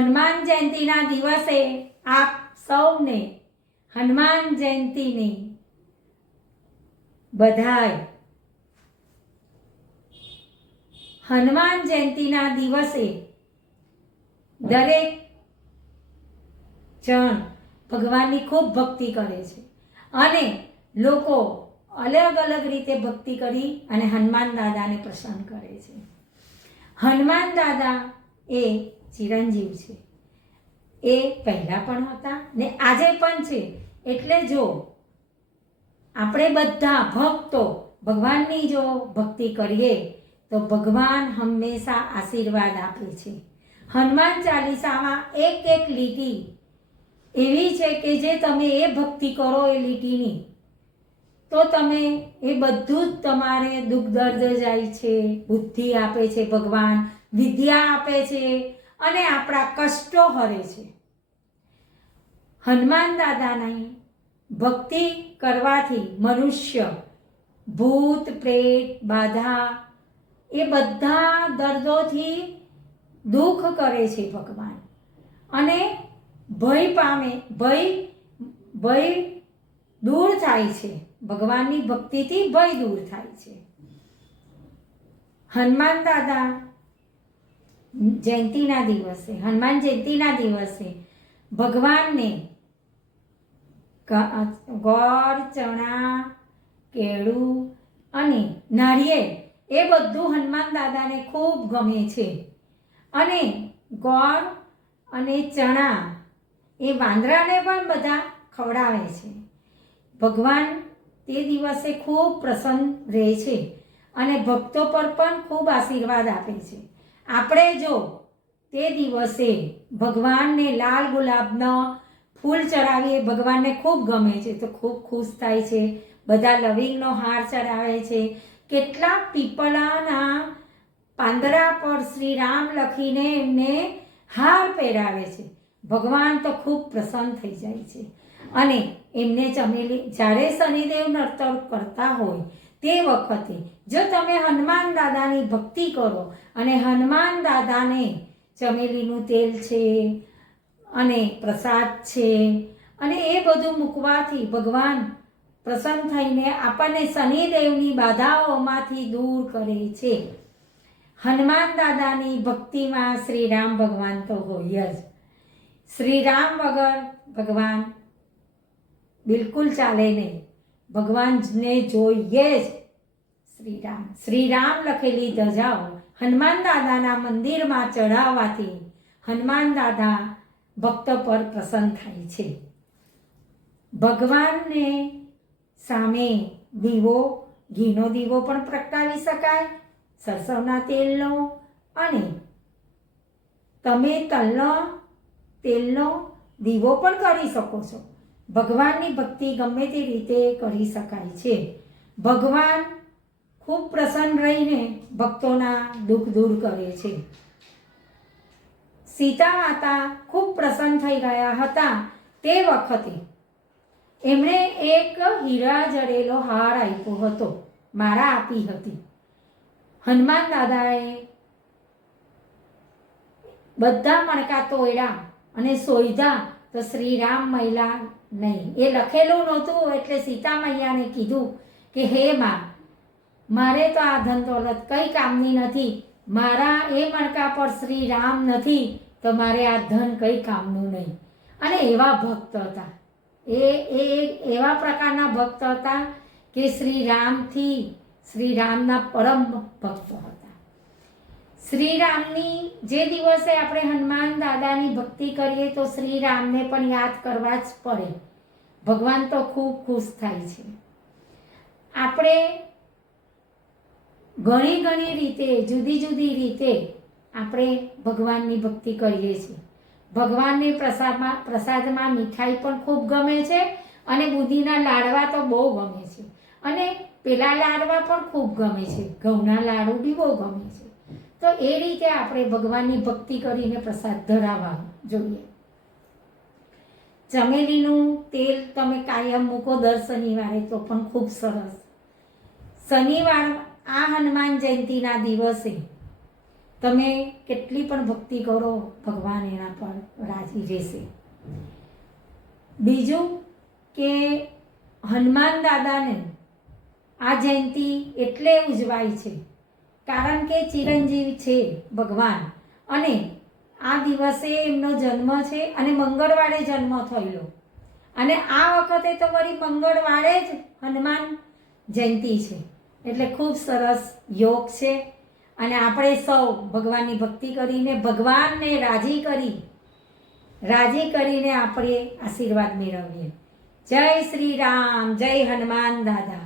હનુમાન જયંતીના દિવસે આપ સૌને હનુમાન જયંતીની બધાય. હનુમાન જયંતીના દિવસે દરેક જણ ભગવાનની ખૂબ ભક્તિ કરે છે અને લોકો અલગ અલગ રીતે ભક્તિ કરી અને હનુમાન દાદાને પ્રસન્ન કરે છે. હનુમાન દાદા એ ચિરંજીવ છે. એ પહેલાં પણ હતા ને આજે પણ છે. એટલે જો આપણે બધા ભક્તો ભગવાનની જો ભક્તિ કરીએ તો ભગવાન હંમેશા આશીર્વાદ આપે છે. હનુમાન ચાલીસામાં એક એક લીટી એવી છે કે જે તમે એ ભક્તિ કરો એ લીટીની તો તમે એ બધું જ તમારે દુઃખ દર્દ જાય છે, બુદ્ધિ આપે છે ભગવાન, વિદ્યા આપે છે અને આપણા કષ્ટો હરે છે. હનુમાન દાદાની ભક્તિ કરવાથી મનુષ્ય ભૂત પ્રેત બાધા એ બધા દર્દોથી દુઃખ કરે છે ભગવાન અને ભય પામે, ભય દૂર થાય છે. ભગવાનની ભક્તિથી ભય દૂર થાય છે. હનુમાન દાદા જયંતીના દિવસે, હનુમાન જયંતીના દિવસે ભગવાનને ગોળ, ચણા, કેળું અને નારિયેળ એ બધું હનુમાન દાદાને ખૂબ ગમે છે. અને ગોળ અને ચણા એ વાંદરાને પણ બધા ખવડાવે છે. ભગવાન તે દિવસે ખૂબ પ્રસન્ન રહે છે અને ભક્તો પર પણ ખૂબ આશીર્વાદ આપે છે. આપણે જો તે દિવસે ભગવાનને લાલ ગુલાબનો ફૂલ ચડાવીએ, ભગવાનને ખૂબ ગમે છે તો ખૂબ ખુશ થાય છે. બધા લવિંગનો હાર ચડાવે છે. કેટલાક પીપળાના પાંદડા પર શ્રી રામ લખીને એમને હાર પહેરાવે છે. ભગવાન તો ખૂબ પ્રસન્ન થઈ જાય છે અને એમને ચમેલી, જ્યારે શનિદેવ નર્તન કરતા હોય તે વખતે જો તમે હનુમાન દાદાની ભક્તિ કરો અને હનુમાન દાદાને ચમેલીનું તેલ છે અને પ્રસાદ છે અને એ બધું મૂકવાથી ભગવાન પ્રસન્ન થઈને આપણને શનિદેવની બાધાઓમાંથી દૂર કરે છે. હનુમાન દાદાની ભક્તિમાં શ્રી રામ ભગવાન તો હોય જ. શ્રી રામ વગર ભગવાન બિલકુલ ચાલે નહીં. ભગવાનને જોઈએ જ શ્રી રામ લખેલી ધજાઓ હનુમાન દાદાના મંદિરમાં ચઢાવવાથી હનુમાન દાદા ભક્ત પર પ્રસન્ન થાય છે. ભગવાનને સામે દીવો, ઘીનો દીવો પણ પ્રગટાવી શકાય, સરસવના તેલનો, અને તમે તલનો, તેલનો દીવો પણ કરી શકો છો. ભગવાનની ભક્તિ ગમે તે રીતે કરી શકાય છે. ભગવાન ખૂબ પ્રસન્ન રહીને ભક્તોના દુઃખ દૂર કરે છે. સીતા માતા ખૂબ પ્રસન્ન થઈ ગયા હતા તે વખતે એમણે એક હીરા જડેલો હાર આપ્યો હતો, માળા આપી હતી. હનુમાન દાદાએ બધા મણકા તોડ્યા અને સોયધા તો શ્રી રામ મહિલા નહીં. એ લખેલું નહોતું એટલે સીતા મૈયાને કીધું કે હે માં, મારે તો આ ધન દોલત કંઈ કામની નથી. મારા એ મણકા પર શ્રી રામ નથી તો મારે આ ધન કંઈ કામનું નહીં. અને એવા ભક્ત હતા, એ એવા પ્રકારના ભક્ત હતા કે શ્રી રામના પરમ ભક્ત હતા. શ્રી રામની જે દિવસે આપણે હનુમાન દાદાની ભક્તિ કરીએ તો શ્રી રામને પણ યાદ કરવા જ પડે. ભગવાન તો ખૂબ ખુશ થાય છે. આપણે ઘણી રીતે, જુદી જુદી રીતે આપણે ભગવાનની ભક્તિ કરીએ છીએ. ભગવાનને પ્રસાદમાં મીઠાઈ પણ ખૂબ ગમે છે અને બુંદીના લાડવા તો બહુ ગમે છે અને પેલા લાડવા પણ ખૂબ ગમે છે, ઘઉંના લાડુ બી બહુ ગમે છે. તો એ રીતે આપણે ભગવાનની ભક્તિ કરીને પ્રસાદ ધરાવવા જોઈએ. ચમેલીનું તેલ તમે કાયમ મૂકો દર શનિવારે તો પણ ખૂબ સરસ. શનિવાર આ હનુમાન જયંતીના દિવસે તમે કેટલી પણ ભક્તિ કરો ભગવાન એના પર રાજી રહેશે. બીજું કે હનુમાન દાદાને આ જયંતિ એટલે ઉજવાય છે કારણ કે ચિરંજીવ છે ભગવાન, અને આ દિવસે એમનો જન્મ છે અને મંગળવારે જન્મ થયેલો, અને આ વખતે તો વળી મંગળવારે જ હનુમાન જયંતિ છે. એટલે ખૂબ સરસ યોગ છે અને આપણે સૌ ભગવાનની ભક્તિ કરીને ભગવાનને રાજી કરીને આપણે આશીર્વાદ મેળવીએ. જય શ્રી રામ, જય હનુમાન દાદા.